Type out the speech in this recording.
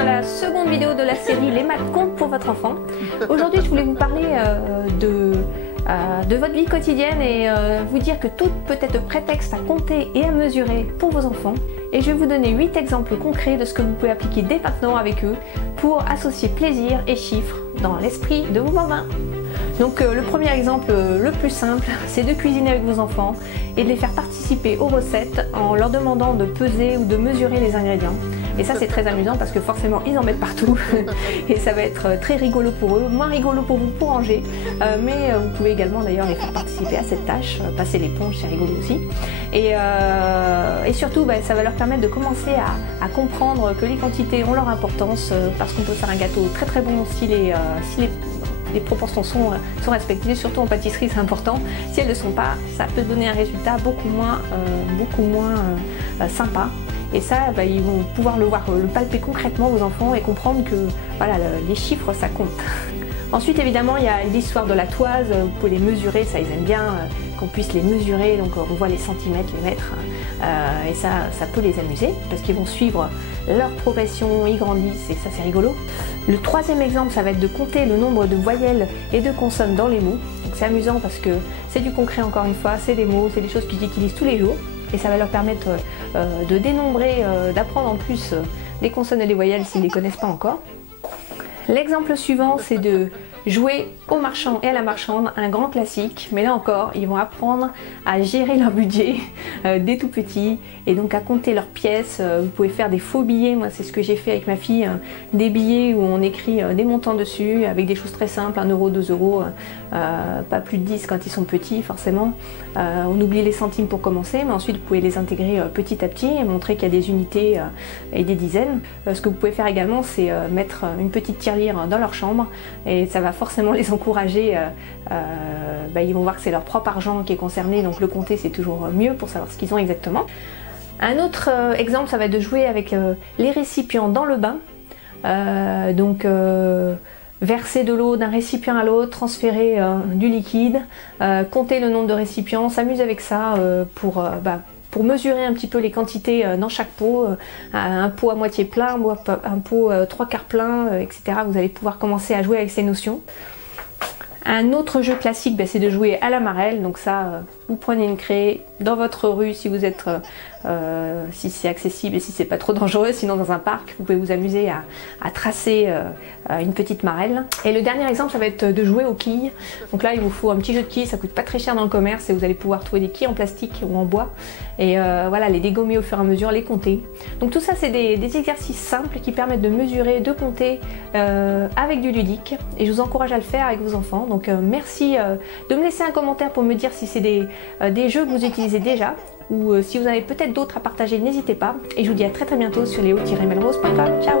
dans la seconde vidéo de la série Les maths comptent pour votre enfant. Aujourd'hui, je voulais vous parler de votre vie quotidienne et vous dire que tout peut être prétexte à compter et à mesurer pour vos enfants. Et je vais vous donner 8 exemples concrets de ce que vous pouvez appliquer dès maintenant avec eux pour associer plaisir et chiffres dans l'esprit de vos bambins. Donc le premier exemple le plus simple, c'est de cuisiner avec vos enfants et de les faire participer aux recettes en leur demandant de peser ou de mesurer les ingrédients. Et ça c'est très amusant parce que forcément ils en mettent partout et ça va être très rigolo pour eux, moins rigolo pour vous pour ranger, mais vous pouvez également d'ailleurs les faire participer à cette tâche, passer l'éponge c'est rigolo aussi. Et surtout ça va leur permettre de commencer à comprendre que les quantités ont leur importance parce qu'on peut faire un gâteau très très bon si les proportions sont respectées, surtout en pâtisserie c'est important. Si elles ne le sont pas, ça peut donner un résultat beaucoup moins sympa. Et ça, ils vont pouvoir le palper concrètement vos enfants et comprendre que voilà, les chiffres ça compte. Ensuite évidemment il y a l'histoire de la toise, vous pouvez les mesurer, ça ils aiment bien qu'on puisse les mesurer, donc on voit les centimètres, les mètres, et ça peut les amuser parce qu'ils vont suivre leur progression, ils grandissent et ça c'est rigolo. Le troisième exemple ça va être de compter le nombre de voyelles et de consonnes dans les mots, donc c'est amusant parce que c'est du concret encore une fois, c'est des mots, c'est des choses qu'ils utilisent tous les jours et ça va leur permettre de dénombrer, d'apprendre en plus les consonnes et les voyelles s'ils ne les connaissent pas encore. L'exemple suivant c'est de jouer au marchand et à la marchande, un grand classique, mais là encore ils vont apprendre à gérer leur budget dès tout petits et donc à compter leurs pièces. Vous pouvez faire des faux billets, moi c'est ce que j'ai fait avec ma fille, des billets où on écrit des montants dessus avec des choses très simples, 1 euro, 2 euros, pas plus de 10 quand ils sont petits forcément. On oublie les centimes pour commencer, mais ensuite vous pouvez les intégrer petit à petit et montrer qu'il y a des unités et des dizaines. Ce que vous pouvez faire également c'est mettre une petite tirelire dans leur chambre et ça va forcément les encourager, ils vont voir que c'est leur propre argent qui est concerné, donc le compter c'est toujours mieux pour savoir ce qu'ils ont exactement. Un autre exemple ça va être de jouer avec les récipients dans le bain, verser de l'eau d'un récipient à l'autre, transférer du liquide, compter le nombre de récipients, s'amuser avec ça pour mesurer un petit peu les quantités dans chaque pot, un pot à moitié plein, un pot 3/4 plein, etc. Vous allez pouvoir commencer à jouer avec ces notions. Un autre jeu classique, c'est de jouer à la marelle, donc ça, vous prenez une craie dans votre rue si vous êtes, si c'est accessible et si c'est pas trop dangereux, sinon dans un parc, vous pouvez vous amuser à tracer une petite marelle. Et le dernier exemple, ça va être de jouer aux quilles. Donc là, il vous faut un petit jeu de quilles, ça coûte pas très cher dans le commerce et vous allez pouvoir trouver des quilles en plastique ou en bois et voilà, les dégommer au fur et à mesure, les compter. Donc tout ça, c'est des exercices simples qui permettent de mesurer, de compter avec du ludique et je vous encourage à le faire avec vos enfants. Donc merci de me laisser un commentaire pour me dire si c'est des jeux que vous utilisez déjà ou si vous avez peut-être d'autres à partager, n'hésitez pas. Et je vous dis à très très bientôt sur leo-melrose.com. Ciao.